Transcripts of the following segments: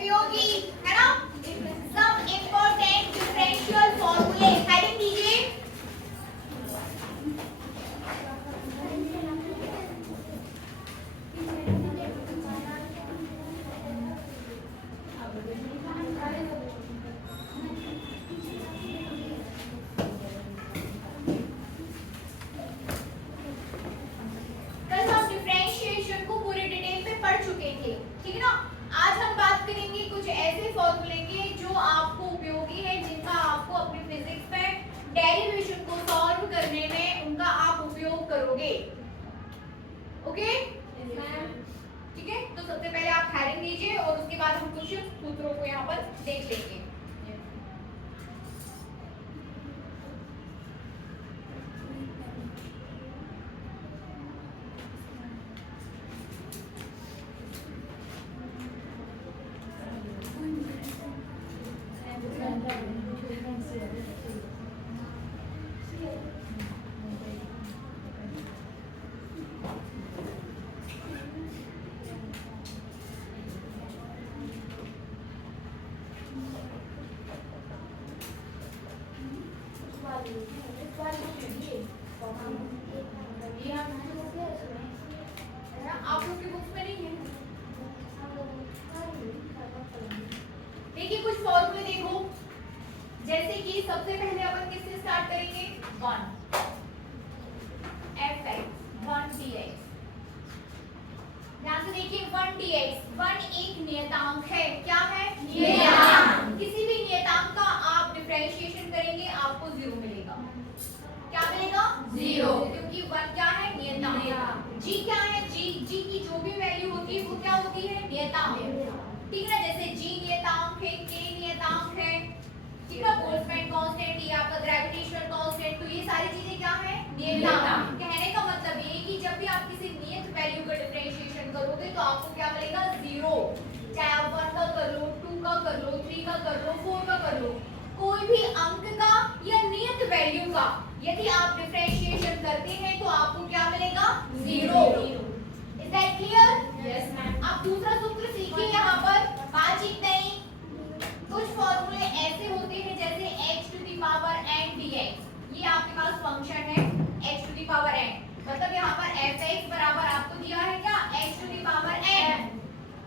उपयोगी है ना, सब इम्पोर्टेंट डिफरेंशियल फॉर्मूले हेडिंग दीजिए। ओके ठीक है, तो सबसे पहले आप हेडिंग दीजिए और उसके बाद हम कुछ सूत्रों को यहाँ पर देख लेंगे। आप लोग की बुक्स में नहीं है। देखिए कुछ फॉर्मूले देखो, जैसे कि सबसे पहले अपन किससे स्टार्ट करेंगे, 1 fx 1 dx। ध्यान से देखिए 1 dx, 1 एक नियतांक है। क्या है? नियतांक। किसी भी नियतांक का आप डिफरेंशिएशन करेंगे आपको 0 मिलेगा। क्या मिलेगा? 0, क्योंकि 1 क्या है? नियतांक। g क्या है? g की जो भी वैल्यू होती है वो क्या होती है? नियतांक। ठीक है, जैसे g नियतांक है, k नियतांक है, ठीक है, बोल्ट्जमैन कांस्टेंट, ये आपका ग्रेविटेशनल कांस्टेंट, तो ये सारी चीजें क्या है? नियतांक। कहने का मतलब ये है कि जब भी आप किसी नियत वैल्यू का डिफरेंशिएशन करोगे तो आपको क्या मिलेगा? 0। चाहे आप 1 का कर लो, 2 का कर लो, 3 का कर लो, 4 का कर लो, कोई भी अंक का या नियत वैल्यू का यदि आप डिफरेंशिएशन करते हैं तो आपको क्या मिलेगा? 0। Is that clear? Yes ma'am. अब दूसरा सूत्र सीखिए यहाँ पर, बातचीत नहीं। कुछ फॉर्मूले ऐसे होते हैं जैसे x to the power n dx, ये आपके पास फंक्शन है x to the power n, मतलब यहाँ पर fx बराबर आपको दिया है क्या? x to the power n।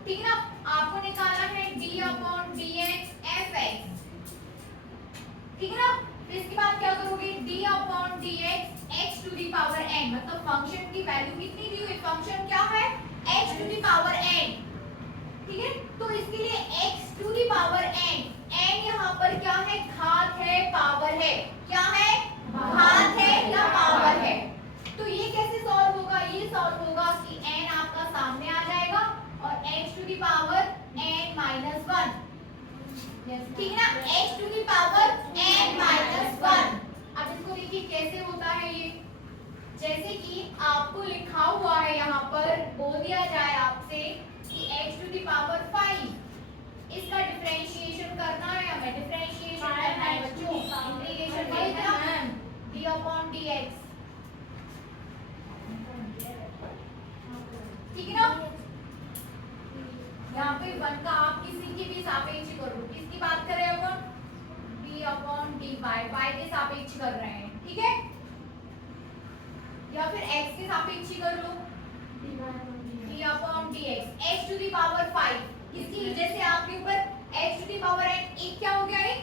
ठीक है ना, आपको निकालना है d/dx fx। ठीक है ना, फिर इसके बाद क्या करोगे? d/dx x to the power n, मतलब फंक्शन की वैल्यू कितनी दी हुई? फंक्शन क्या है? x to the power n। ठीक है, तो इसके लिए x to the power n, n यहाँ पर क्या है? घात है, पावर है। क्या है? घात है या पावर है। तो ये कैसे सॉल्व होगा? ये सॉल्व होगा कि n आपका सामने आ जाएगा और x to the power n minus 1। ठीक है ना, x to the power n minus 1। अब इसको देखिए कैसे होता है ये, जैसे कि आपको लिखा हुआ है यहाँ पर, बोल दिया जाए आपसे कि x टू द पावर 5, इसका डिफरेंशिएशन करना है हमें, डिफरेंशिएशन करना है बच्चों, इंटीग्रेशन करना है d/dx। ठीक है ना, यहाँ पे 1 का आप किसी के भी सापेक्ष करो, किसकी बात कर रहे हैं अपन? d/dy, y के सापेक्ष कर रहे हैं, ठीक है, या फिर x के सापेक्ष कर लो, d/dx x to the power 5, किसकी? जैसे आपके ऊपर x to the power n, एक क्या हो गया? एक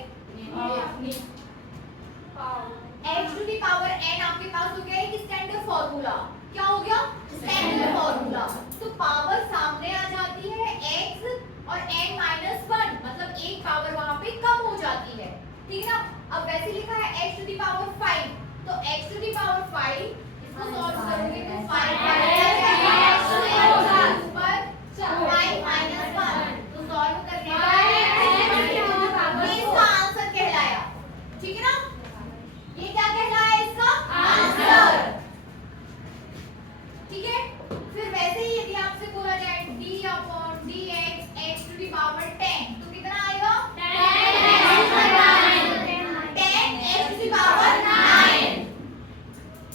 x to the power n आपके पास हो गया एक स्टैंडर्ड फार्मूला। क्या हो गया? Standard formula. तो पावर सामने आ जाती है x और n माइनस 1, मतलब एक पावर वहां पे कम हो जाती है। ठीक है ना, अब वैसे लिखा है x टू द पावर 5, तो x टू द पावर 5 इसको सॉल्व करोगे तो 5 ऊपर 5 माइनस 1, तो सॉल्व करने पर इसका आंसर कहलाया। ठीक है ना, ये क्या कहलाया? इसका आंसर। ठीक है, फिर वैसे ही यदि आपसे बोला जाए d/dx x to the power 10, तो कितना आएगा? 10 x to the power 9,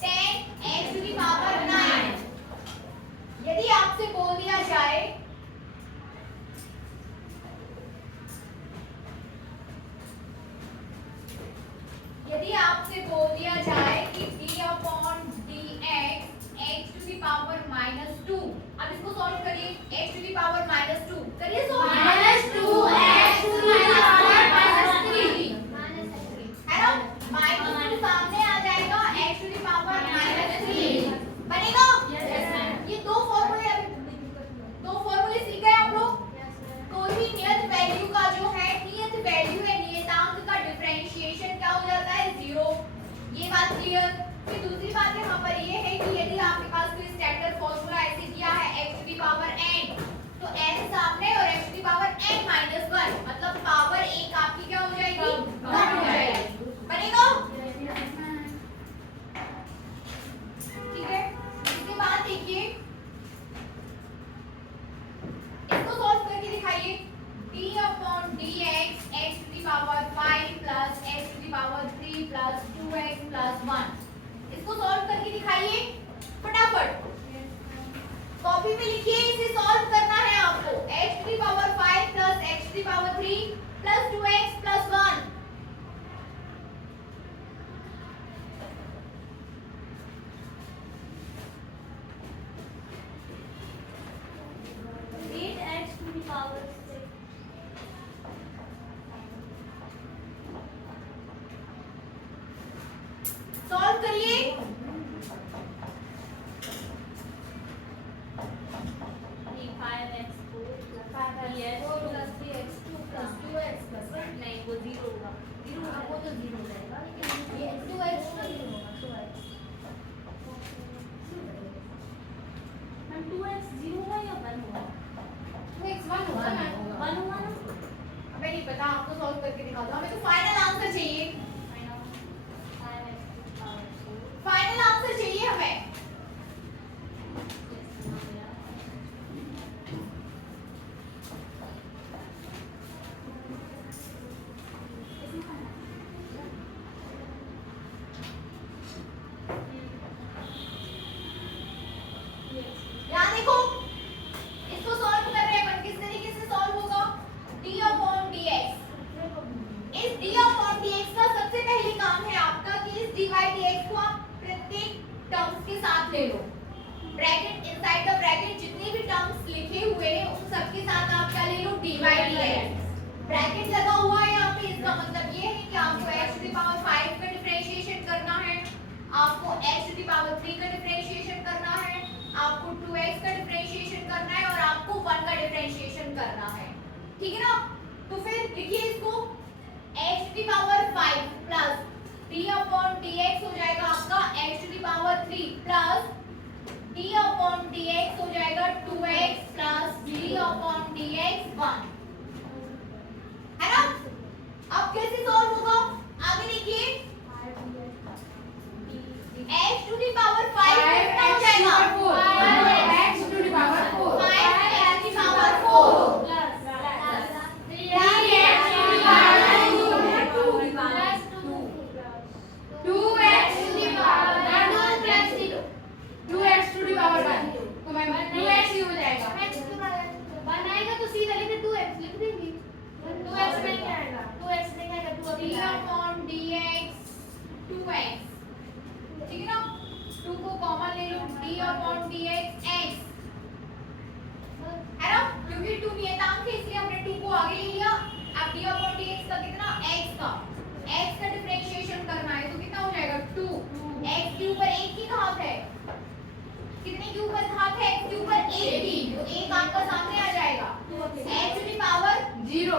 10 x to the power 9। यदि आपसे बोल दिया जाए x टू द पावर -2 करिए सो -2x टू द पावर -3 है ना। -2 सामने आ जाएगा, x टू द पावर -3 बनेगा। ये दो फॉर्मूले सीख गए आप लोग। कोई भी नियत वैल्यू का जो है, नियत वैल्यू है नियतांक का डिफरेंशिएशन क्या हो जाता है 0। ये बात क्लियर। फिर दूसरी बात यहाँ पर ये है कि यदि आपके पास कोई स्टैंडर्ड फॉर्मूला ऐसे दिया है x to the power n, तो n सामने और x to the power n-1 मतलब पावर 1 आपकी क्या हो जाएगी, कम हो जाएगी। बनेगा ठीक है। इसके बाद देखिए, इसको सॉल्व करके दिखाइए। d/dx x to the power 5 plus x to the power 3 plus 2x plus 1। इसको सॉल्व करके दिखाइए फटाफट। कॉपी में लिखिए, इसे सॉल्व करना है आपको। x to the power 5 plus x to the power 3 plus 2x plus 1। 8x to the power 6 solve करिए। ये 5x4 plus 3x2 plus 2x plus 1 नहीं वो 0 होगा। 0 होगा वो तो 0 हो जाएगा, लेकिन ये 2x तो 0 होगा। 2x 0 होगा या 1 होगा? 2x 1 होगा ना। 1 होगा ना। हमें नहीं पता, आपको सॉल्व करके दिखा दो। हमें तो फाइनल आंसर चाहिए, फाइनल आंसर चाहिए हमें। यहाँ देखो, इसको सॉल्व कर रहे हैं अपन। किस तरीके से सॉल्व होगा, d/dx। इस d/dx का सबसे पहले काम है आपका कि इस dy/dx को आप प्रत्येक टर्म्स के साथ ले लो। ब्रैकेट, इनसाइड द ब्रैकेट जितने भी टर्म्स लिखे हुए हैं उन सब के साथ आप क्या ले लो, dy/dx। ब्रैकेट लगा हुआ है यहाँ पे, इसका मतलब ये है कि आपको x टू द पावर 5 का डिफरेंशिएशन करना है, आपको x टू द पावर 3 का डिफरेंशिएशन करना है, आपको 2x का डिफरेंशिएशन करना है और आपको 1 का डिफरेंशिएशन करना है। ठीक है ना। तो फिर लिखिए इसको, x to the power 5 plus d/dx हो जाएगा आपका x to the power 3 plus d/dx हो जाएगा 2x प्लस d/dx 1, है ना। अब कैसे सॉल्व होगा, आगे देखिए। x टू द पावर 5 कितना हो जाएगा, 5x to the power 4 5x to the power 4 3x to the power 2 2x to the power 2x to the power 1 तो मैं 2x ही हो जाएगा। बनाएगा तो सीधा लिख 2x लिख देंगे। 2x नहीं आएगा, 2x नहीं आएगा, 2 अभी d/dx 2x, ठीक है ना। 2 को कॉमन ले लो, d/dx x, है ना, क्योंकि 2 नियतांक है इसलिए हमने 2 को आगे ले लिया। अब d/dx का कितना, x का डिफरेंशिएशन करना है तो कितना हो जाएगा 2। x के ऊपर 1 की घात है, कितने के ऊपर घात है, x के ऊपर 1 की, तो 1 आपका सामने आ जाएगा। x to the power 0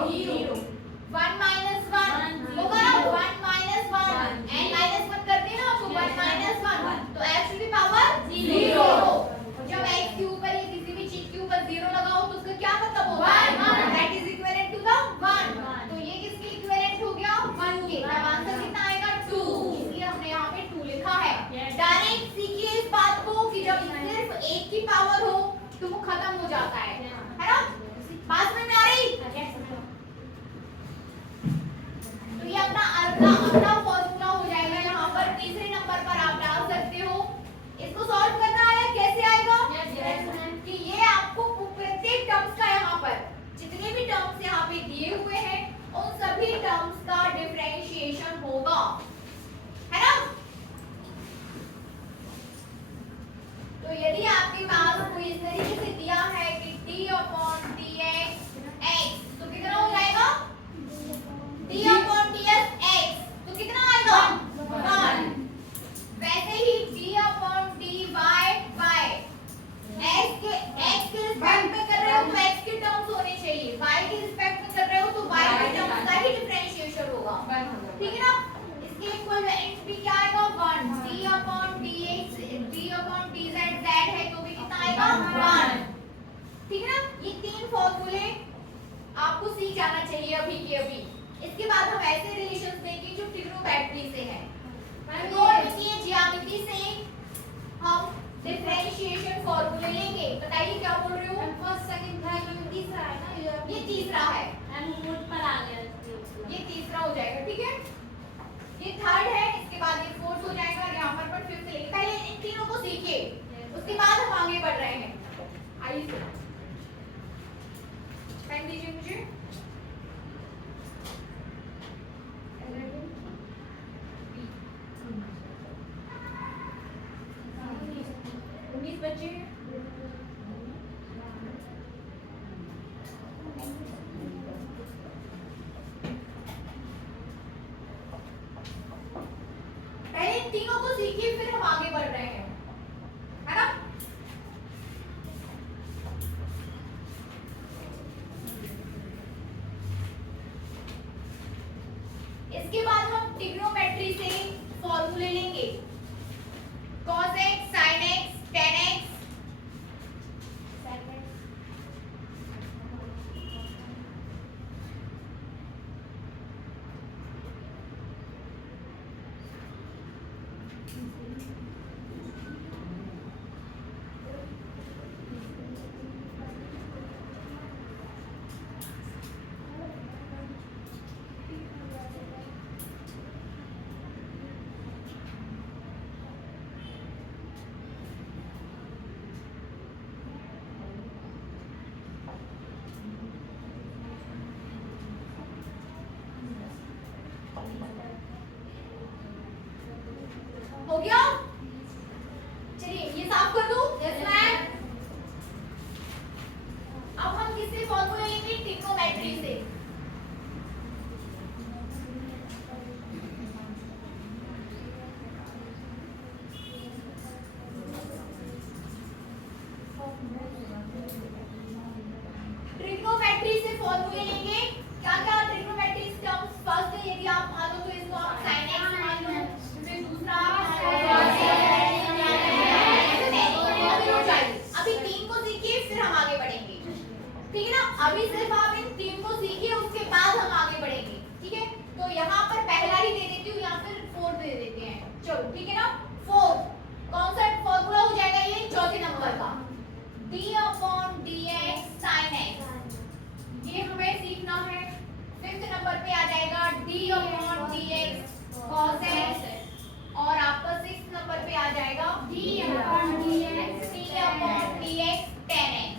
1 minus 1 होगा ना, 1 माइनस 1 n माइनस 1 करते हैं ना, तो 1 माइनस 1 तो x टू द पावर 0। जब x के ऊपर या किसी भी चीज के ऊपर 0 लगाओ तो उसका क्या मतलब होगा, 1, that is equivalent to the 1। तो ये किसके इक्विवेलेंट हो गया, 1 के। तब आंसर कितना आएगा 2, इसलिए हमने यहाँ पे 2 लिखा है। डायरेक्ट सीखिए इस बात को कि जब सिर्फ 1 की पावर हो तो वो खत्म हो जाता है जाएगा 1। ठीक है ना, ये 3 फॉर्मूले आपको सीख जाना चाहिए अभी के अभी। इसके बाद हम ऐसे रिलेशंस देखेंगे जो ट्रिग्नोमेट्री से है। त्रिकोणमितीय ज्यामिति से हम डिफरेंशिएशन फॉर्मूले लेंगे। बताइए क्या बोल रहे हो? फर्स्ट सेकंड थर्ड तीसरा है ना, ये तीसरा है, मोड पर आ गया इसके ये तीसरा हो जाएगा। ठीक है, ये थर्ड है, इसके बाद ये फोर्थ हो जाएगा और यहाँ पर फिफ्थ लेंगे। पहले इन तीनों को सीखिए, उसके बाद हम आगे बढ़ रहे हैं। आइए पेन दीजिए मुझे। 19 बच्चे पहले इन तीनों को सीखिए, फिर हम आगे बढ़ रहे हैं, है ना। इसके बाद हम ट्रिग्नोमेट्री से फॉर्मूले लेंगे। cos x, sin x, tan x, हो गया। चलिए ये साफ कर दूं। Yes ma'am. अब हम किससे फॉर्मूला लेंगे? ट्रिग्नोमेट्री से। ट्रिग्नोमेट्री से फॉर्मूले लेंगे। क्या क्या ट्रिग्नोमेट्री टर्म्स? फर्स्ट है, यदि आप मान लो तो इसको आप sin x मान लो, फिर दूसरा अभी 3 को सीखिए, फिर हम आगे बढ़ेंगे। ठीक है ना, अभी सिर्फ आप इन 3 को सीखिए, उसके बाद हम आगे बढ़ेंगे। ठीक है, तो यहाँ पर पहला ही दे देती हूँ या फिर फोर्थ दे देते हैं। चलो ठीक है ना, फोर्थ कौन सा फॉर्मूला हो जाएगा? ये चौथे नंबर का d/dx sin x, ये हमें सीखना है। फिफ्थ नंबर पे आ जाएगा d/dx cos x, और आपका 6th नंबर पे आ जाएगा d/dx tan x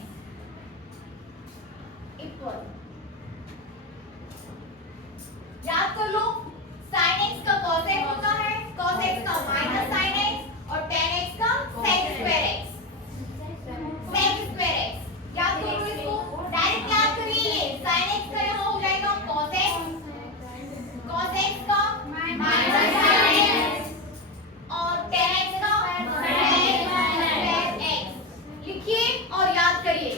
इक्वल। याद कर लो, sin x का cos x होता है, cos x का माइनस sin x और tan x का sec square x। sec square x याद करो, इसको डायरेक्ट याद करिए। sin x का यहाँ हो जाएगा cos x का माइनस sin x और tan x का sec square x। लिखिए और याद करिए।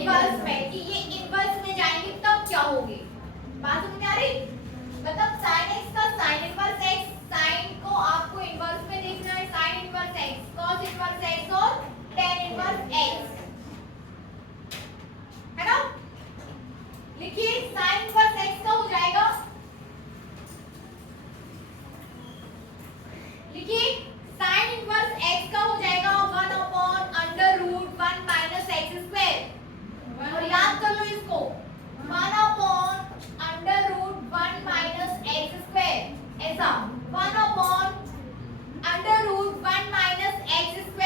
इनवर्स में कि ये इनवर्स में जाएंगे तब क्या होगी, बात समझ आ रही? मतलब sin x का sin इनवर्स x, sin को आपको इनवर्स में देखना है, sin inverse x, cos inverse x और tan इनवर्स x, है ना? लिखिए sin इनवर्स x का हो जाएगा, लिखिए sin इनवर्स x का हो जाएगा 1/√1 - x²। और याद कर लो इसको, 1/√1 - x², ऐसा 1/√1 - x²।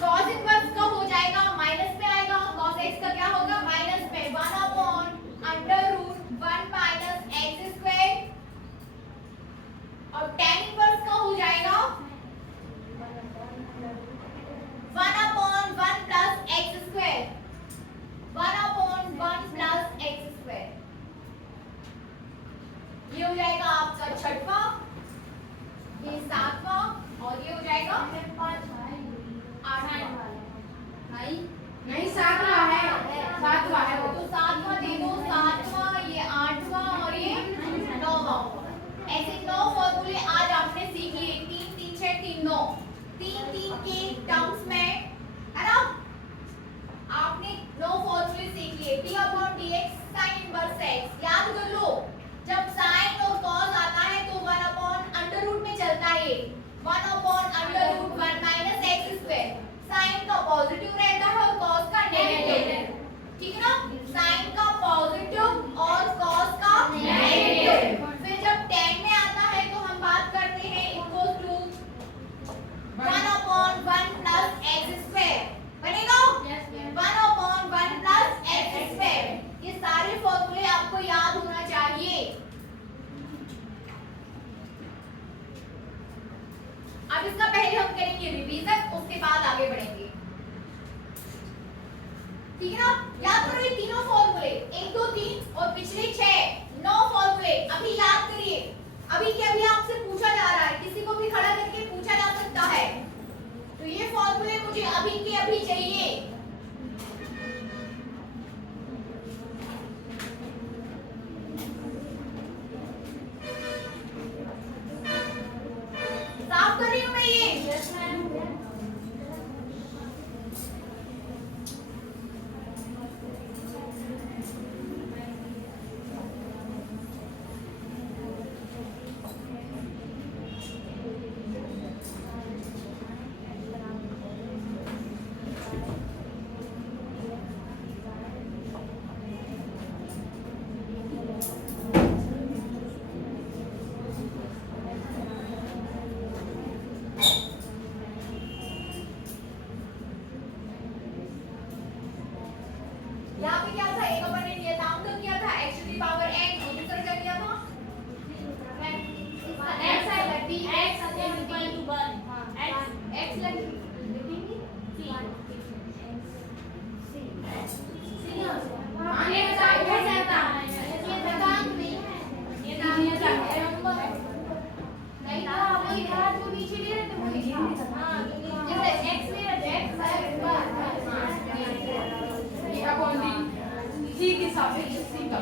cos इनवर्स का हो जाएगा, माइनस में आएगा, cos x का क्या होगा, माइनस में 1/√1 - x²। और tan इनवर्स का हो जाएगा 1/1 + x², 1/1 + x²। ये हो जाएगा आपका छठवां, ये सातवां और ये हो जाएगा आठवां। नहीं सातवां है, सातवां है वो। तो सातवां दे दो, सातवां, ये आठवां और ये नौवां। ऐसे 9 फॉर्मूले आज आपने सीख लिए, 3 3 6 3 9, 3 3 के टर्म्स में, है ना? आपने 9 फॉर्मूले सीख लिए। d/dx sin इनवर्स x, याद कर लो, जब sin और cos आता है तो 1/√, में चलता है 1/√1 - x²। sin का पॉजिटिव रहता है और cos का नेगेटिव, ठीक है ना? sin का पॉजिटिव और cos का नेगेटिव। फिर जब tan में आता है तो हम बात करते हैं इक्वल टू 1/1 + x², बनेगा 1/1 + x²। ये सारे फॉर्मूले आपको याद होना चाहिए। अब इसका पहले हम करेंगे रिवीजन, उसके बाद आगे बढ़ेंगे, ठीक है ना? याद करो ये तीनों फॉर्मूले, 1 2 3 और पिछले 6 9 फॉर्मूले अभी याद करिए। अभी के अभी आपसे पूछा जा रहा है, किसी को भी खड़ा करके पूछा जा सकता है, तो ये फॉर्मूले मुझे अभी के अभी चाहिए। साफ कर रही हूं मैं ये। यहाँ पे क्या था, एक अपन ने नियतांक किया था x to the power n, और दूसरा क्या किया था, x है b x x लिखेंगे आगे बता कैसे आता है ये नियतांक नहीं है, ये नियतांक है नहीं तो वो इधर जो नीचे ले रहे थे वो लिखा। हां जैसे x ले रहे x ये अपॉन d c के सापेक्ष c का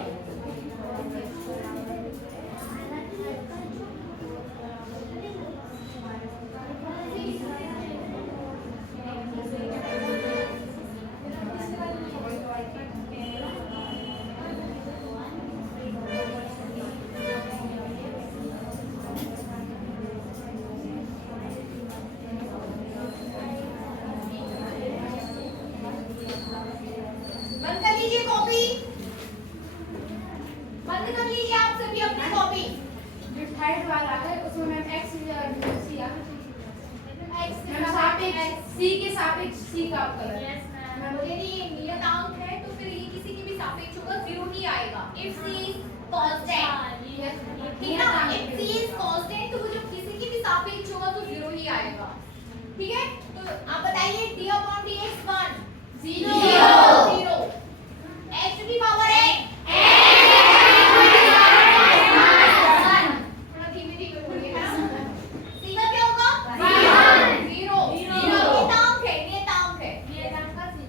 बंद कर लीजिए कॉपी, बंद कर लीजिए आप सभी अपनी कॉपी। जो थर्ड वाला है उसमें मैम x c मैम सापेक्ष c के सापेक्ष c का अवकलन। Yes ma'am. यदि ये नियतांक है तो फिर ये किसी के भी सापेक्ष होगा, 0 ही आएगा if c is constant, ठीक है ना? if c is constant तो वो जब किसी के भी सापेक्ष होगा तो 0 ही आएगा, ठीक है? तो आप बताइए d/dx 1 0 x to the power n, थोड़ा धीमे धीमे बोलिए, है ना? c का क्या होगा 0 नियतांक है, नियतांक है, ये जानका सी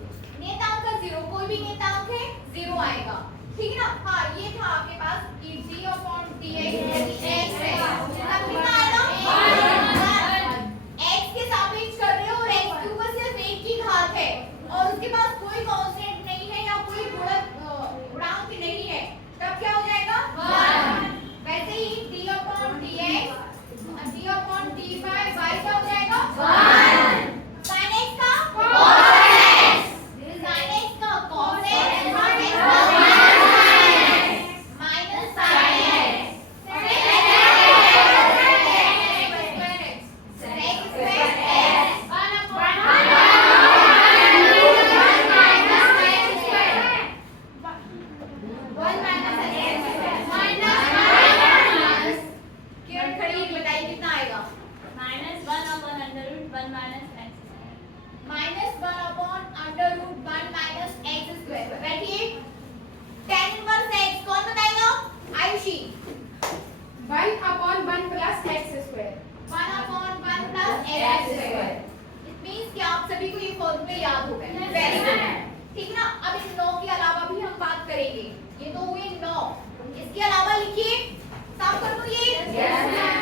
याद हो गए, वेरी गुड। ठीक ना, अब इन 9 के अलावा भी हम बात करेंगे। ये तो हुए 9, इसके अलावा लिखिए, साफ कर दो ये। Yes ma'am.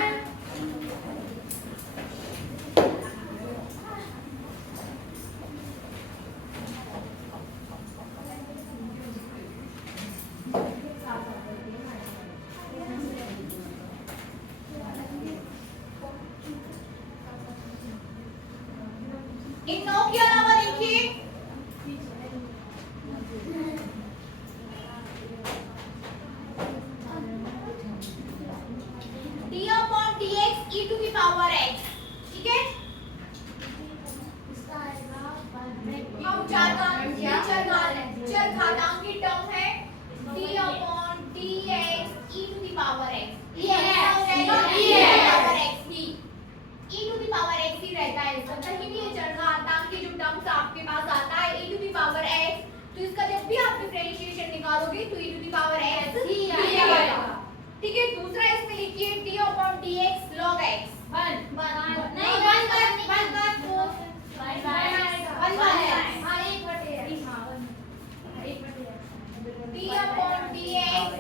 इन 9 के अलावा देखिए, d upon dx e to the power x, ठीक है। हम चरघातांक की टर्म है d upon dx e to the power x, e to the power x ही रहता है, मतलब ही ये चरघातांक की जो टर्म्स आपके पास आता है e to the power x, तो इसका जब भी आप डिफरेंशिएशन निकालोगे तो e to the power x ही आएगा। ठीक है, दूसरा इसमें लिखिए d upon dx log x, d upon dx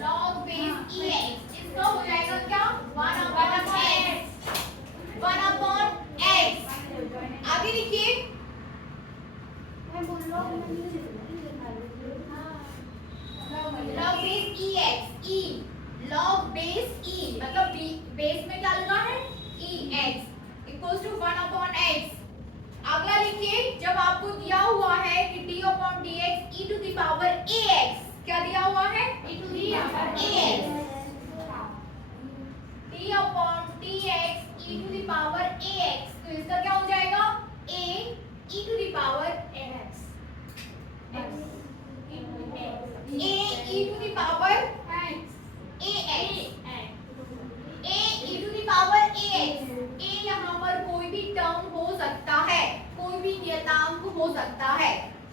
log base ex, इसका हो जाएगा क्या 1 upon x, 1 upon x। आगे लिखिए, log base ex, e log base e मतलब बेस में क्या लगा है ex equals to 1 upon x। अगला लिखिए, जब आपको दिया हुआ है कि d upon dx e to the power ax, क्या दिया हुआ है e to the power ax, d upon dx e to the power ax, तो इसका क्या हो जाएगा a e to the power ax, a e to the power ax, a e to the power ax। a यहाँ पर कोई भी term हो सकता है, कोई भी नियतांक हो सकता है।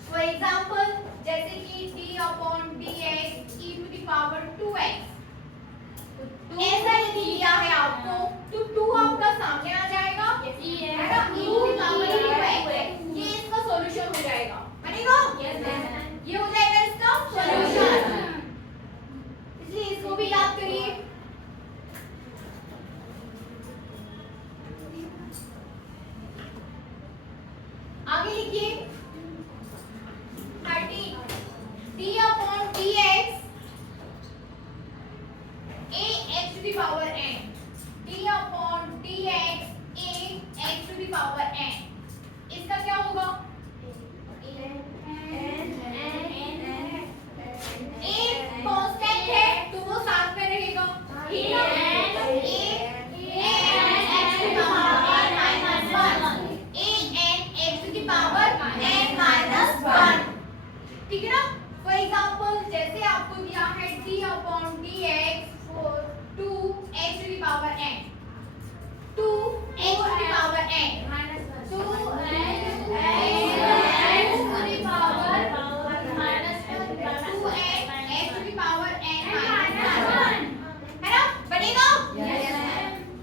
फॉर एग्जाम्पल जैसे कि d upon dx e to the power 2x, ऐसा यदि दिया है आपको तो 2 आपका सामने आ जाएगा, है ना, e to the power 2x, ये इसका सॉल्यूशन हो जाएगा, बनेगा, ये हो जाएगा इसका सॉल्यूशन। इसलिए इसको भी याद करिए। आगे लिखिए 30 d upon dx a x to the power n, d upon dx a x to the power n, इसका क्या होगा a कांस्टेंट है तो वो साथ में रहेगा, ठीक है ना। फॉर एग्जाम्पल जैसे आपको दिया है d upon dx for 2x to the power n, 2x to the power n, 2x to the power n minus 1, है ना, बनेगा।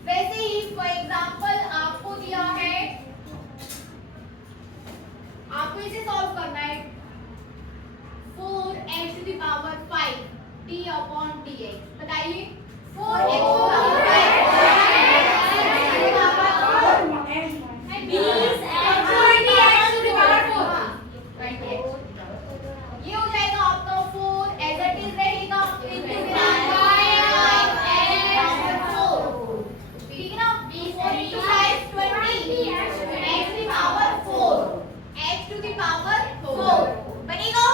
वैसे ही फॉर एग्जाम्पल आपको दिया है, आपको इसे सॉल्व करना है 4x to the power 5 d upon dx, बताइए 4x to the power 5 ये हो जाएगा आपका 4 एज इट इज रहेगा इनटू 4, ठीक है ना, 4 into 5 20 x to the power 4, x to the power 4 बनेगा।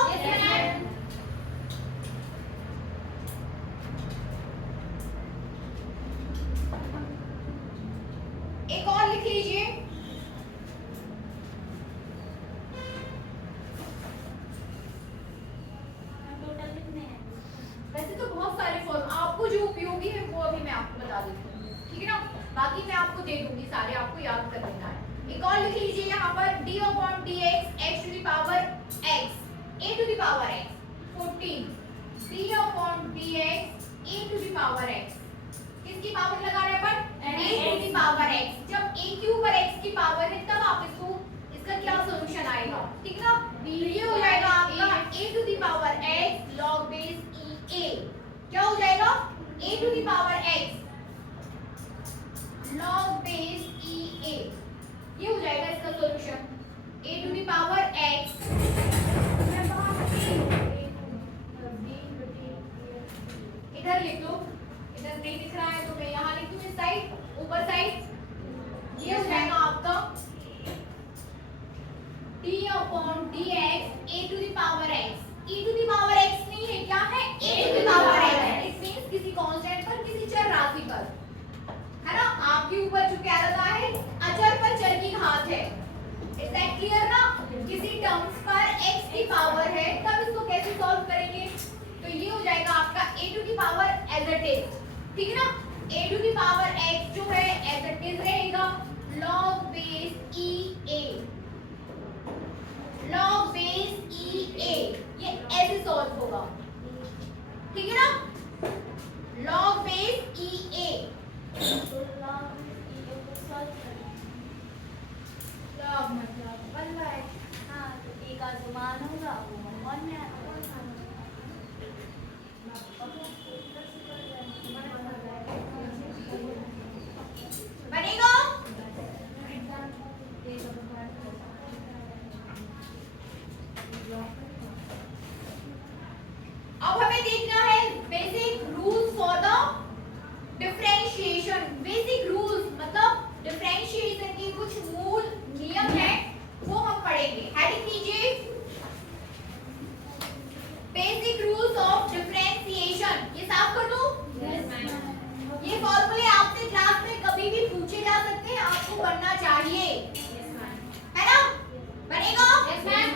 एक और लिख लीजिए, वैसे तो बहुत सारे फॉर्म आपको जो उपयोगी है वो अभी मैं आपको बता देती हूँ, ठीक है ना, बाकी मैं आपको दे दूंगी, सारे आपको याद कर लेना है। एक और लिख लीजिए यहाँ पर d upon dx x to the power x a to the power x 14 d upon dx a to the power x, किसकी पावर लगा रहे हैं अपन a to the power x, जब a के ऊपर x की पावर है तब आप इसको इस इसका क्या सॉल्यूशन आएगा, ठीक ना। ये हो जाएगा आपका a to the power x log base e a, क्या हो जाएगा a to the power x log base e a, ये हो जाएगा इसका solution a to the power x। इधर लिख लो, इधर नहीं दिख रहा है तो मैं यहाँ लिख दूँ इस साइड, ऊपर साइड। ये हो जाएगा आपका d upon dx a to the power x, e to the power x नहीं है, क्या है a to the power x। It means किसी कांस्टेंट पर, किसी चर राशि पर, है ना। आपके ऊपर जो क्या लगा है, अचर पर चर की घात है। इज दैट क्लियर ना। किसी टर्म्स पर x की पावर है, तब इसको कैसे सॉल्व करेंगे, तो ये हो जाएगा आपका a to the power as it is, ठीक है ना। a to the power x जो है as it is रहेगा log base e a, log base e a, ये ऐसे सॉल्व होगा, ठीक है ना। log base e a, log मतलब 1/, हाँ तो a का जो मान होगा वो 1 में आएगा। बनेगा। अब हमें देखना है basic rules for the differentiation. Basic rules मतलब डिफरेंशिएशन के कुछ मूल नियम हैं, वो हम पढ़ेंगे। हेडिंग लीजिए बेसिक रूल्स ऑफ डिफरेंशिएशन। ये साफ कर दूं? Yes ma'am. ये फॉर्मूले आपसे क्लास में कभी भी पूछे जा सकते हैं, आपको बनना चाहिए, यस मैम। है ना। बनेगा? Yes ma'am.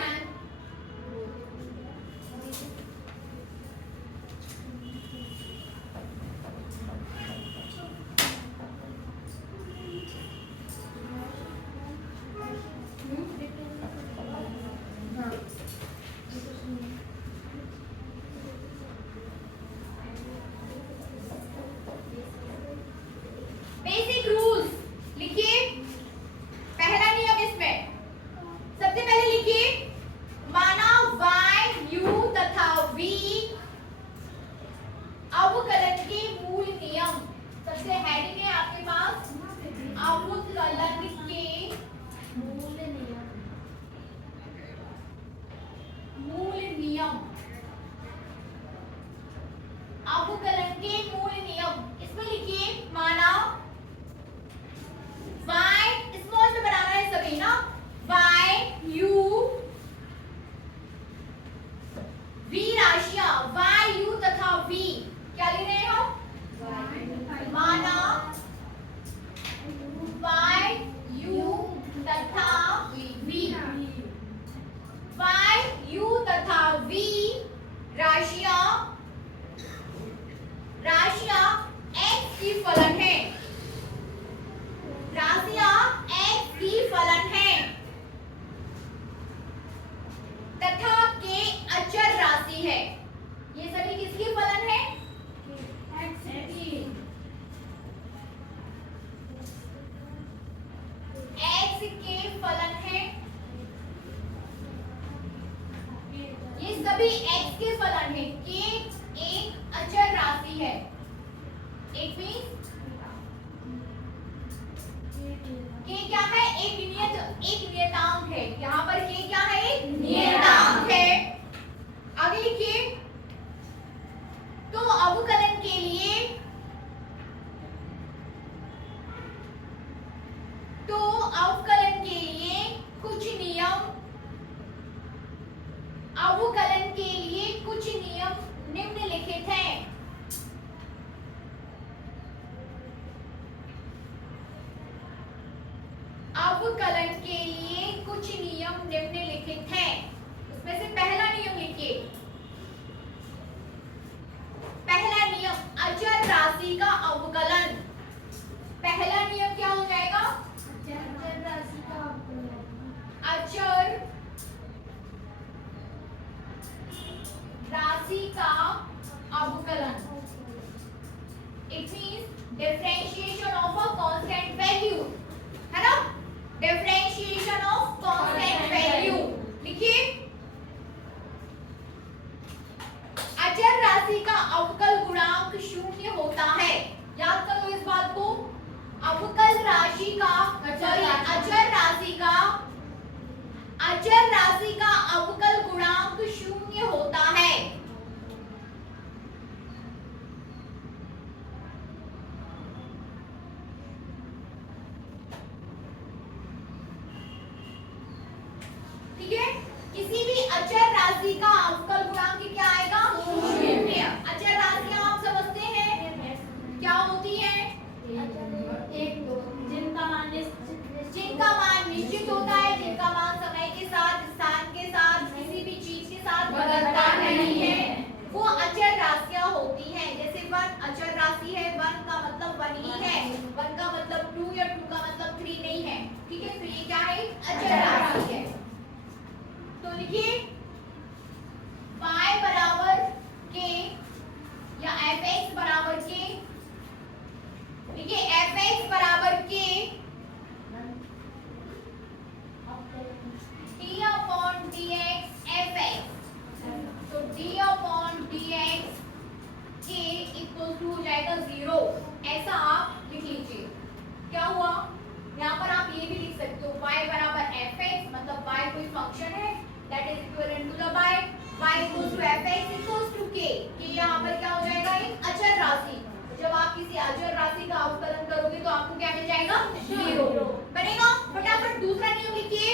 बेसिक रूल्स लिखिए। पहला नियम इसमें सबसे पहले लिखिए, माना y u तथा v अवकलन के मूल नियम। सबसे हेडिंग है आपके पास अवकलन के मूल नियम। मूल नियम, अवकलन के मूल नियम। इसमें लिखिए माना y स्मॉल में बनाना है सभी ना, y u v राशियां y u तथा v, क्या ले रहे हैं हम, माना y u तथा v, y u तथा v राशियां x की फलन है, राशियां x की फलन है तथा k अचर राशि है। ये सभी किसकी फलन है, x की। x के फलन है। ये सभी x के फलन है। k एक अचर राशि है। एक मीन्स k क्या है, एक नियतांक है। यहाँ पर k क्या है, एक नियतांक है। आगे लिखिए, तो अवकलन के लिए कुछ नियम, अवकलन के लिए कुछ नियम निम्नलिखित हैं। अवकलन के लिए कुछ नियम निम्नलिखित हैं। उसमें से पहला नियम लिखिए। पहला नियम, अचर राशि का अवकलन। पहला नियम क्या हो जाएगा, अचर राशि का अवकलन। अचर राशि का अवकलन। It means differentiation of a constant value, है ना। Differentiation of constant value. लिखिए, अचर राशि का अवकल गुणांक 0 होता है। याद कर लो इस बात को। अवकल राशि का अचर राशि का अवकल गुणांक 0 होता है। ठीक है, किसी भी अचर राशि का अवकल गुणांक क्या आएगा? 0। अचर राशियां आप समझते हैं क्या होती हैं? एक दो जिनका मान निश्चित होता है, जिनका मान समय के साथ, स्थान के साथ, किसी भी चीज के साथ बदलता नहीं है, वो अचर राशियां होती हैं। जैसे 1 अचर राशि है, 1 का मतलब 1 ही है, 1 का मतलब 2 या 2 का मतलब 3 नहीं है। ठीक है, तो ये क्या है? अचर राशि है। तो लिखिए, y बराबर k या fx बराबर k। देखिए, fx बराबर k d upon dx fx। तो d upon dx k equal to हो जाएगा 0। ऐसा आप लिख लीजिए। क्या हुआ? यहाँ पर आप ये भी लिख सकते हो, y बराबर fx, मतलब y कोई फंक्शन है, that is equivalent to the y equals to fx equals to k। यहाँ पर क्या हो जाएगा? एक अचर राशि। जब आप किसी अचर राशि का अवकलन करोगे तो आपको क्या मिल जाएगा? 0 बनेगा। फटाफट दूसरा नियम लिखिए।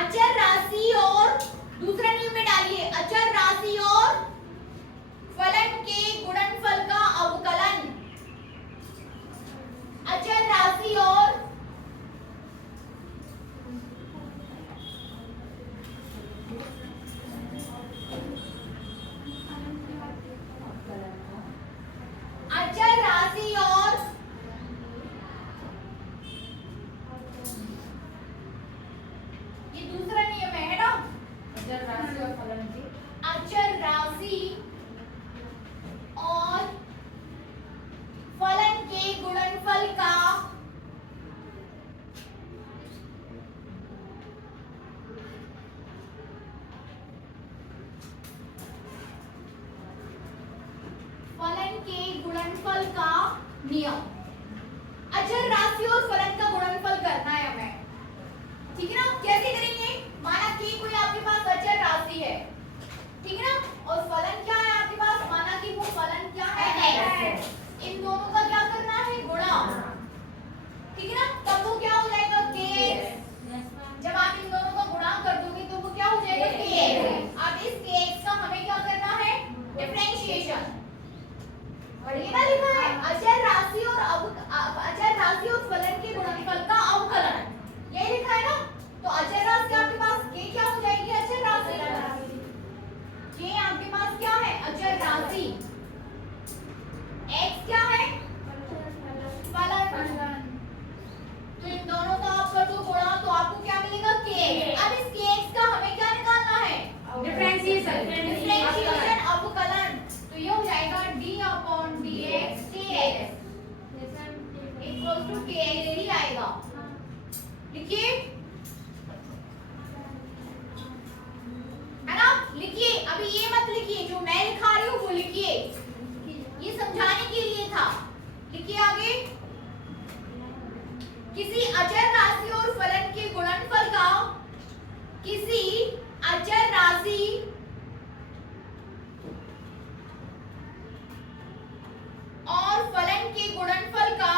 अचर राशि और दूसरा नियम में डालिए, अचर राशि और फलन के गुणनफल का अवकलन। अचर राशि और ये दूसरा नियम है ना? अचर राशि और फलन की अचर राशि और फलन के गुणनफल का नियम। अचर राशि और फलन का गुणनफल करना है हमें। ठीक है ना? कैसे करेंगे? माना कि कोई आपके पास अचर राशि है, ठीक है ना, और फलन क्या है आपके पास? माना कि वो फलन क्या है? x। इन दोनों का क्या करना है? गुणा। ठीक है ना? तब वो क्या हो जाएगा? kx। जब आप इन दोनों का गुणा कर दोगे तो वो क्या हो जाएगा? kx। अब इस kx का हमें क्या करना है? डिफरेंशिएशन। बढ़िया ना लिखा है? अचर राशि और फलन के गुणनफल का अवकलन, ये लिखा है ना? तो अचर राशि आपके पास k क्या हो जाएगी? अचर राशि। k आपके पास क्या है? अचर राशि। x क्या है? फलन। तो इन दोनों का आप कर दो गुणा तो आपको क्या मिलेगा? k। अब इस kx का हमें क्या निकालना है? डिफरेंशिएशन अवकलन। तो ये हो जाएगा d upon dx kx equal to kx ही आएगा। लिखिए, है ना? लिखिए, अभी ये मत लिखिए, जो मैं लिखा रही हूँ वो लिखिए, ये समझाने के लिए था। लिखिए आगे, किसी अचर राशि और फलन के गुणनफल का, किसी अचर राशि और फलन के गुणनफल का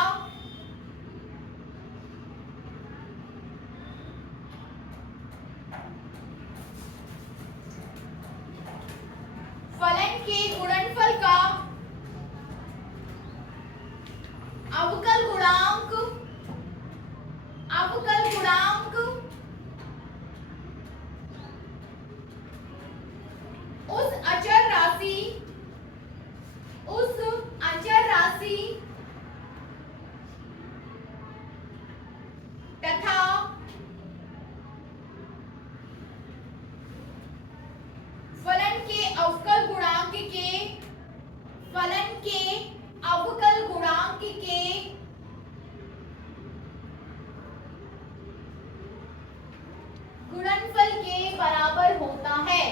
अवकल गुणांक उस अचर राशि तथा फलन के अवकल गुणांक के फलन के अवकल गुणांक के गुणनफल के बराबर होता है,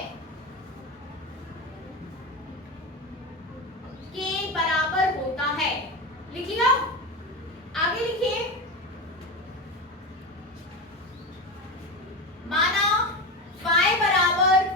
के बराबर होता है। लिखिए, आगे लिखिए। माना y बराबर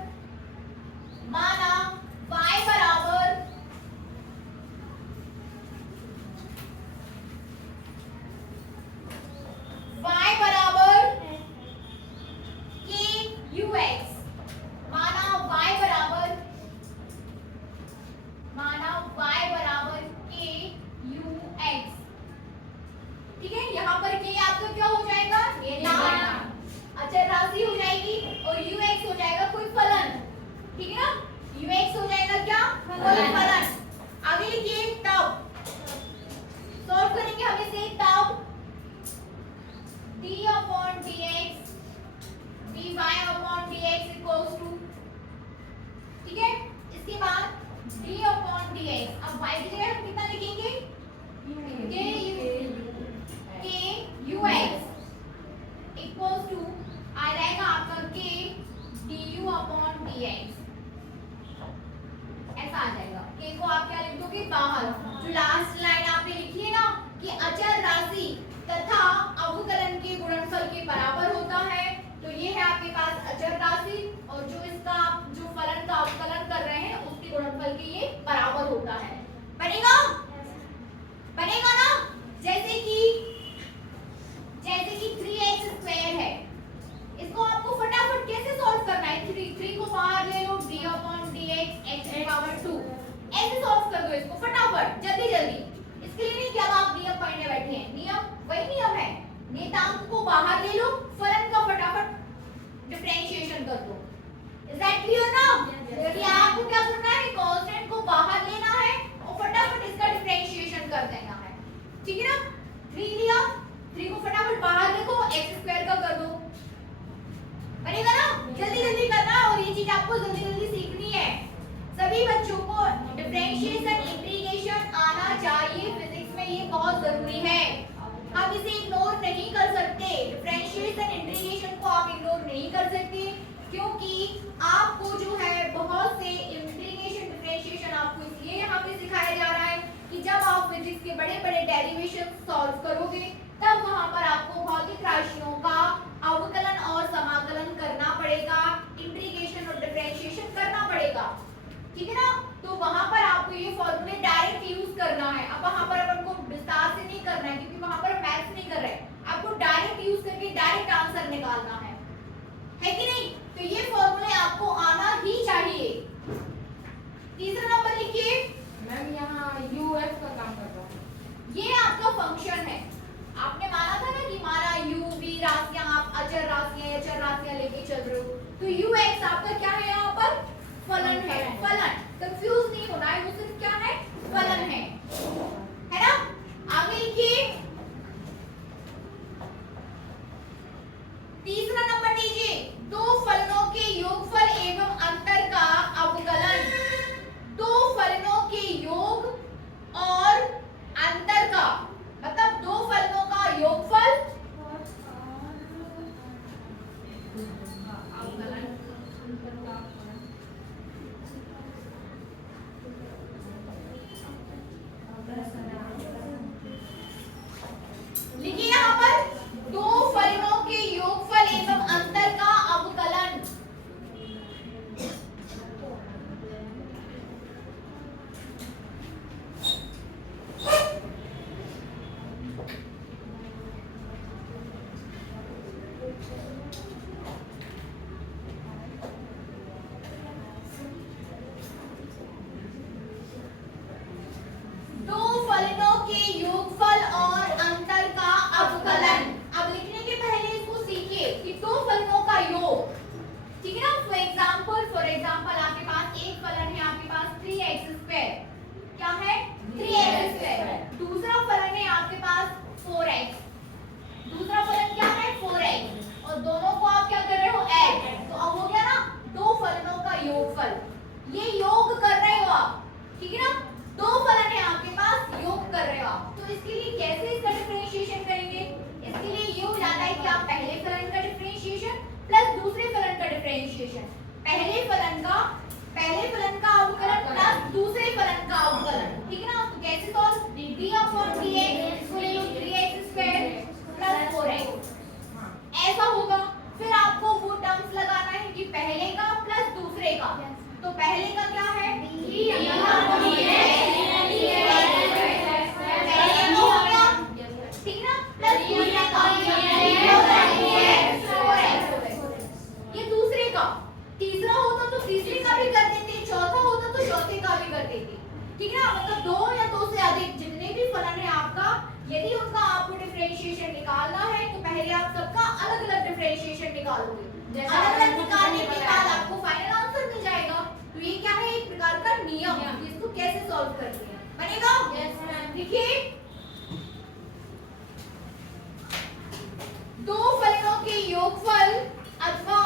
ठीक है, यहाँ पर के आपका क्या हो जाएगा, अचर राशि हो जाएगी और ux हो जाएगा कोई फलन। ठीक है ना, ux हो जाएगा क्या, कोई फलन। आगे लिखिए, तब सॉल्व करेंगे हम इसे, तब d upon dx dy upon dx equals to, ठीक है, इसके बाद d upon dx, अब y की जगह हम कितना लिखेंगे, k ux equals to आ जाएगा आपका k du upon dx, ऐसा आ जाएगा। k को आप क्या लिख दोगे, बाहर। जो लास्ट लाइन आपने लिखी है ना कि अचर राशि तथा अवकलन के गुणनफल के बराबर होता है, तो ये है आपके पास अचर राशि और जो इसका जो फलन का अवकलन कर रहे हैं उसके गुणनफल के ये बराबर होता है। बनेगा, बनेगा ना। जैसे कि 3x स्क्वायर है, इसको आपको फटाफट कैसे सॉल्व करना है, 3 को बाहर ले लो, d upon dx x की पावर 2, ऐसे सॉल्व कर दो इसको फटाफट, जल्दी जल्दी। इसके लिए नहीं कि अब आप नियम पढ़ने बैठे हैं, नियम वही नियम है, नियतांक को बाहर ले लो, फलन का फटाफट डिफरेंशिएशन कर दो। इज दैट क्लियर ना, कि आपको क्या करना है, कांस्टेंट को बाहर लेना है और फटाफट इसका डिफरेंशिएशन कर देना है। ठीक है ना, 3 लिया, 3 को फटाफट बाहर देखो, x स्क्वायर का कर दो, बनेगा ना। जल्दी जल्दी करना और ये चीज आपको जल्दी जल्दी सीखनी है। सभी बच्चों को डिफरेंशिएशन इंटीग्रेशन आना चाहिए, फिजिक्स में ये बहुत जरूरी है, हम इसे इग्नोर नहीं कर सकते। डिफरेंशिएशन इंटीग्रेशन को आप इग्नोर नहीं कर सकते, क्योंकि आपको जो है बहुत से इंटीग्रेशन डिफरेंशिएशन आपको इसलिए यहाँ पे सिखाया जा रहा है कि जब आप फिजिक्स के बड़े बड़े डेरिवेशन सॉल्व करोगे तब वहां पर आपको भौतिक राशियों का अवकलन और समाकलन करना पड़ेगा, इंटीग्रेशन और डिफरेंशिएशन करना पड़ेगा। ठीक है ना, तो वहां पर आपको ये फॉर्मूले डायरेक्ट यूज करना है। अब वहां पर अपन को विस्तार से नहीं करना है, क्योंकि वहां पर मैथ्स नहीं कर रहे हैं, आपको डायरेक्ट यूज करके डायरेक्ट आंसर निकालना है कि नहीं। तो ये फॉर्मूले आपको आना ही चाहिए। तीसरा नंबर लिखिए। मैम यहाँ uf का काम कर रहा हूँ। ये आपका फंक्शन है, आपने माना था ना कि माना u v राशियां, आप अचर राशियां लेके चल रहे हो, तो ux आपका क्या है, यहाँ पर फलन है। फलन, कंफ्यूज नहीं होना है, वो सिर्फ क्या है, फलन है ना। आगे लिखिए, तीसरा नंबर लीजिए, दो फलनों के योगफल एवं अंतर का अवकलन, दो फलनों के योग और अंतर का, मतलब दो फलनों का योगफल पहले फलन का अवकलन प्लस दूसरे फलन का अवकलन, ठीक है ना। तो कैसे सॉल्व, d/dx इसको ले लो 3x स्क्वायर प्लस 4x, ऐसा होगा। फिर आपको वो टर्म्स लगाना है कि पहले का प्लस दूसरे का। तो पहले का क्या है, ठीक ना, प्लस दूसरे का ये दूसरे का। तीसरा होता तो तीसरे का भी कर देते, चौथा होता तो चौथे का भी कर देते, ठीक है ना। मतलब दो या दो से अधिक जितने भी फलन है आपका, यदि उनका आपको डिफरेंशिएशन निकालना है तो पहले आप सबका अलग अलग डिफरेंशिएशन निकालोगे। अलग अलग निकालने के बाद आपको फाइनल आंसर मिल जाएगा। तो ये क्या है, एक प्रकार का नियम, इसको कैसे सॉल्व करते हैं, बनेगा। देखिए, दो फलनों के योगफल अथवा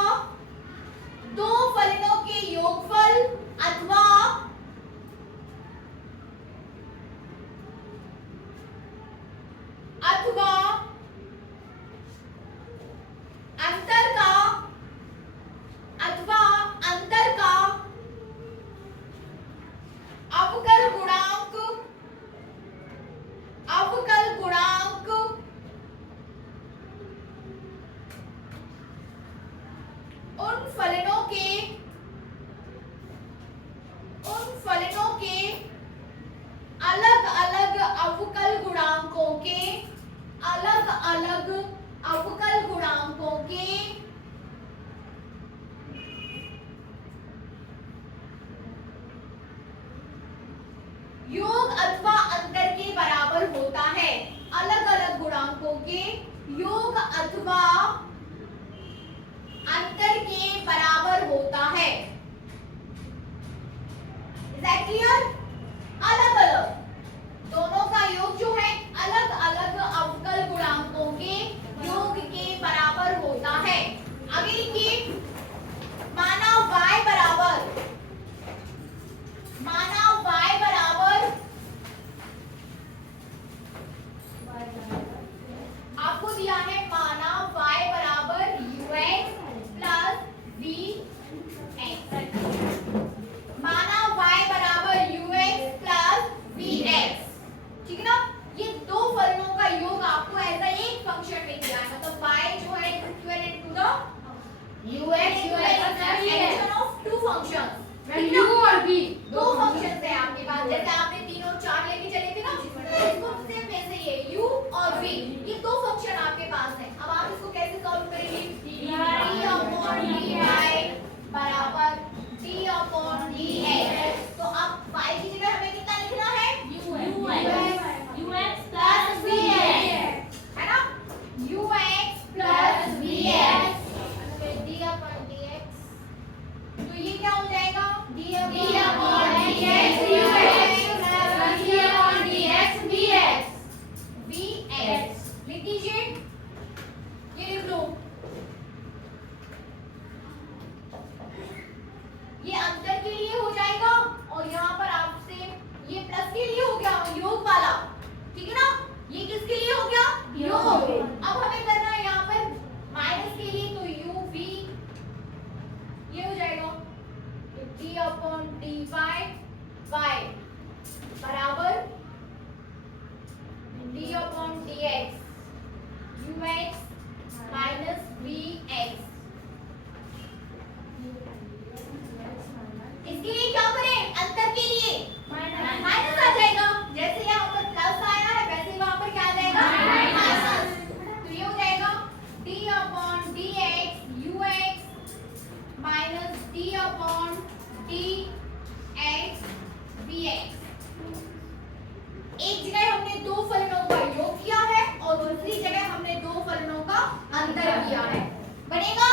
दो फलनों के योगफल अथवा अंतर का अवकल गुणांक उन फलनों के अलग अलग अवकल गुणांकों के योग अथवा अंतर के बराबर होता है। अलग अलग गुणांकों के योग अथवा अंतर के बराबर होता है। Is that clear? अलग अलग दोनों का योग जो है अलग अलग अवकल गुणांकों के योग के बराबर होता है। आगे लिखिए, माना y बराबर आपको दिया है, माना y बराबर ux प्लस vx, माना y बराबर ux प्लस vx, ठीक है ना। ये दो फलनों का योग आपको ऐसा एक फंक्शन में दिया है, मतलब y जो है equivalent to the ux addition of two functions. u और v दो फंक्शंस है आपके पास, जैसे आपने 3 और 4 लेके चले थे ना, इसको सेम वैसे ही है, u और v ये दो फंक्शन आपके पास है। अब आप इसको कैसे सॉल्व करेंगे, d upon dy बराबर d upon dx। तो अब y की जगह हमें कितना लिखना है, ux प्लस vx, है ना, ux plus vx d upon dx। तो ये क्या हो जाएगा, d upon dx vx लिख दीजिए, ये लिख लो। ये अंतर के लिए हो जाएगा और यहाँ पर आपसे ये प्लस के लिए हो गया, योग वाला, ठीक है ना। ये किसके लिए हो गया, योग। अब हमें करना है यहाँ पर माइनस के लिए, तो uv ये हो जाएगा d upon dy y बराबर d upon dx ux minus vx। इसके लिए क्या करें, अंतर के लिए माइनस आ जाएगा, जैसे यहाँ पर प्लस आया है वैसे वहां पर क्या आ जाएगा, माइनस। तो ये हो जाएगा d upon dx ux minus d upon dx vx। एक जगह हमने दो फलनों का योग किया है और दूसरी जगह हमने दो फलनों का अंतर किया है, बनेगा।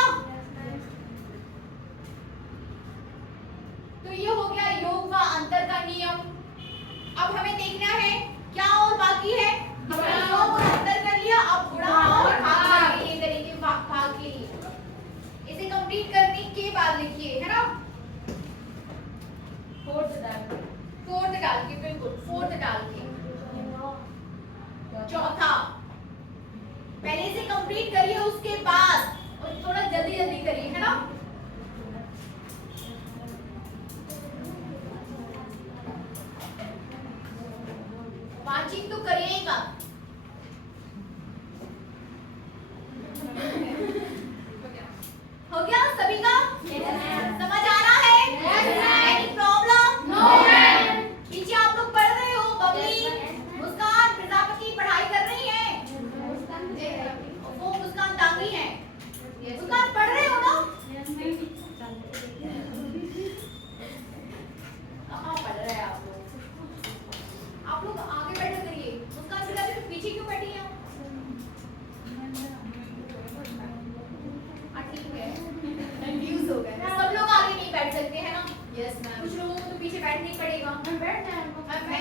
तो ये हो गया योग व अंतर का नियम। अब हमें देखना है क्या और बाकी है, हमने योग और अंतर कर लिया, अब गुणा और भाग के लिए करेंगे, भाग के लिए। इसे कंप्लीट करने के बाद लिखिए, है ना, फोर्थ डाल के, बिल्कुल फोर्थ डाल के चौथा। पहले से कंप्लीट करिए, उसके बाद और थोड़ा जल्दी जल्दी करिए, है ना। तो करिएगा। हो गया सभी का? समझ आ रहा है? Any problem? पीछे आप लोग पढ़ रहे हो, बबली, मुस्कान, प्रजापति पढ़ाई कर रही है, वो मुस्कान दांगी है, मुस्कान पढ़ रहे हो ना? हाँ पढ़ रहे हैं आप लोग आगे बैठे करिए। मुस्कान प्रजापति पीछे क्यों बैठी है? ठीक है, कंफ्यूज हो गए। सब लोग आगे नहीं बैठ सकते हैं ना? Yes ma'am. कुछ लोगों को तो पीछे बैठना ही पड़ेगा। बैठ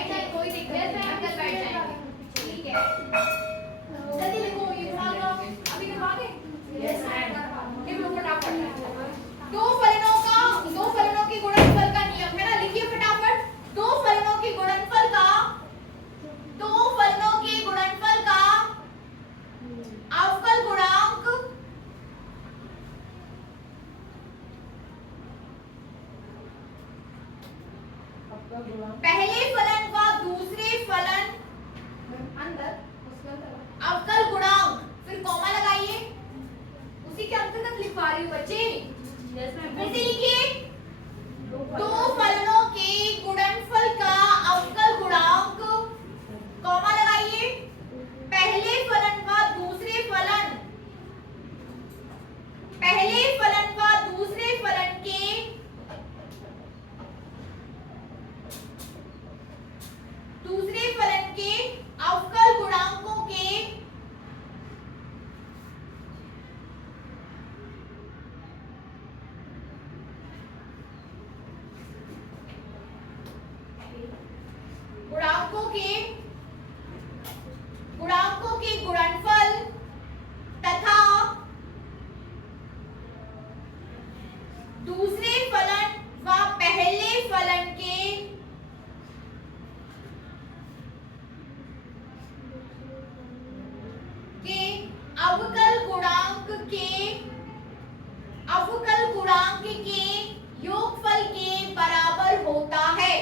जाए, कोई दिक्कत नहीं, हम कल बैठ जाएंगे। ठीक है, जल्दी लिखो ये भाग अभी करवा दे। Yes ma'am. लिख लो फटाफट। दो फलनों के गुणनफल का नियम है ना, लिखिए फटाफट। दो फलनों के गुणनफल का अवकल गुणांक पहले फलन व दूसरे फलन अंदर अवकल गुणांक, फिर कॉमा लगाइए, उसी के अंतर्गत लिखवा रही हूँ बच्चे। फिर से लिखिए, दो फलनों के गुणनफल का अवकल गुणांक, कॉमा लगाइए, पहले फलन व दूसरे फलन, पहले फलन व दूसरे फलन के अवकल गुणांकों के गुणनफल तथा दूसरे फलन व पहले फलन के अवकल गुणांक के योगफल के बराबर होता है।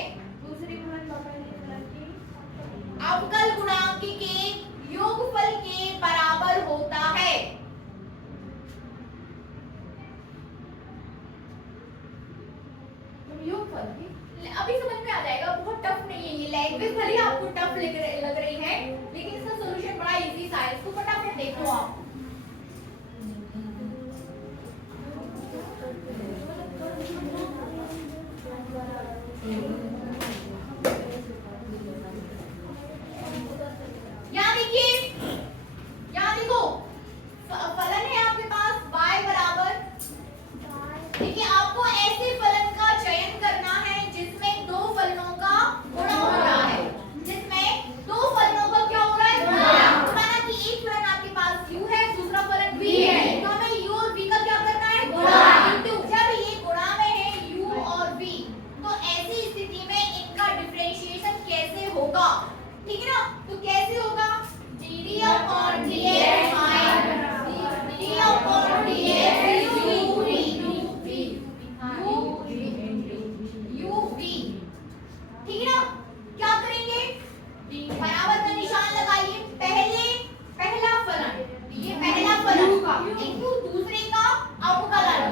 अवकल गुणांक के योगफल के बराबर होता है। अभी समझ में आ जाएगा, बहुत टफ नहीं है ये लैंग्वेज, भले आपको टफ लग रही है, लेकिन इसका सॉल्यूशन बड़ा इजी सा है। इसको फटाफट देखो आप। यहाँ देखो, फलन है आपके पास y बराबर, देखिए आपको ऐसे फलन का चयन करना है जिसमें दो फलनों का गुणा हो रहा है, जिसमें दो फलनों का क्या हो रहा है, गुणा। माना कि एक फलन आपके पास u है, दूसरा फलन v है, तो हमें u और v का क्या करना है, गुणा। जब ये गुणा में है u और v, तो ऐसी स्थिति में इनका डिफरेंशिएशन कैसे होगा, ठीक है ना? तो कैसे होगा, dd upon dx d upon dx uv, ठीक है ना? क्या करेंगे, बराबर का निशान लगाइए, पहला फलन, ये पहला फलन इनटू दूसरे का अवकलन,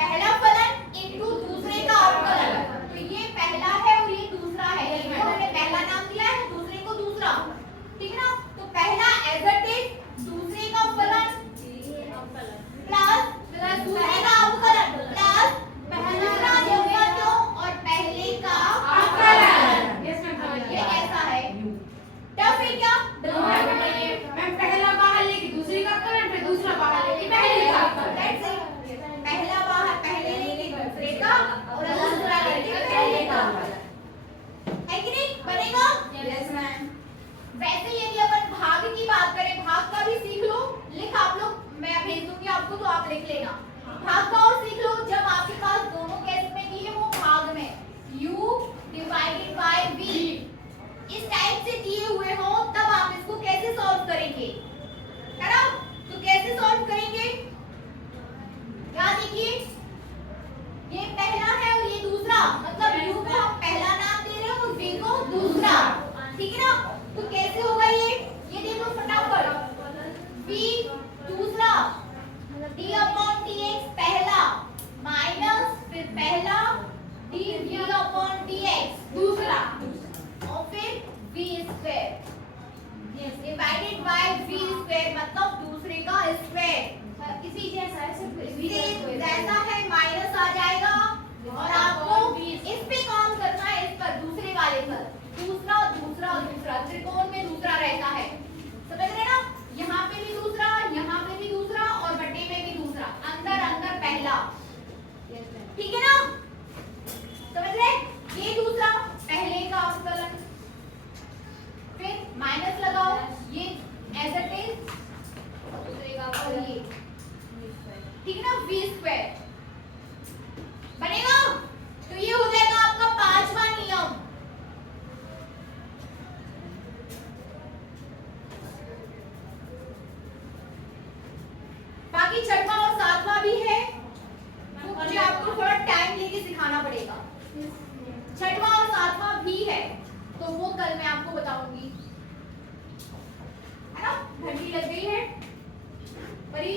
पहला फलन इनटू दूसरे का अवकलन, तो ये पहला है और ये दूसरा है, हमने पहला नाम दिया है, दूसरे को दूसरा, ठीक है ना? तो पहला एज इट इज, दूसरे का फलन प्लस दूसरे का अवकलन प्लस दूसरा अवकलन और पहले का अवकलन। ये कैसा है, टफ है क्या? मैं पहला बाहर लेके दूसरे का अवकलन, फिर दूसरा बाहर लेके साइकिल, दूसरा दूसरा दूसरा, त्रिकोण में दूसरा रहता है, समझ रहे ना? यहाँ पे भी दूसरा, यहाँ पे भी दूसरा और बटे में भी दूसरा, अंदर अंदर पहला, ठीक है ना? समझ रहे? ये दूसरा पहले का अवकलन, फिर माइनस लगाओ, ये एज इट इज दूसरे का और ये, ठीक है ना? v स्क्वायर बनेगा, तो ये हो जाएगा आपका पांचवा नियम। बाकी छठवां और सातवां भी है, तो मुझे आपको थोड़ा टाइम लेके सिखाना पड़ेगा। छठवां और सातवां भी है, तो वो कल मैं आपको बताऊंगी, है ना? घंटी लग गई है परी?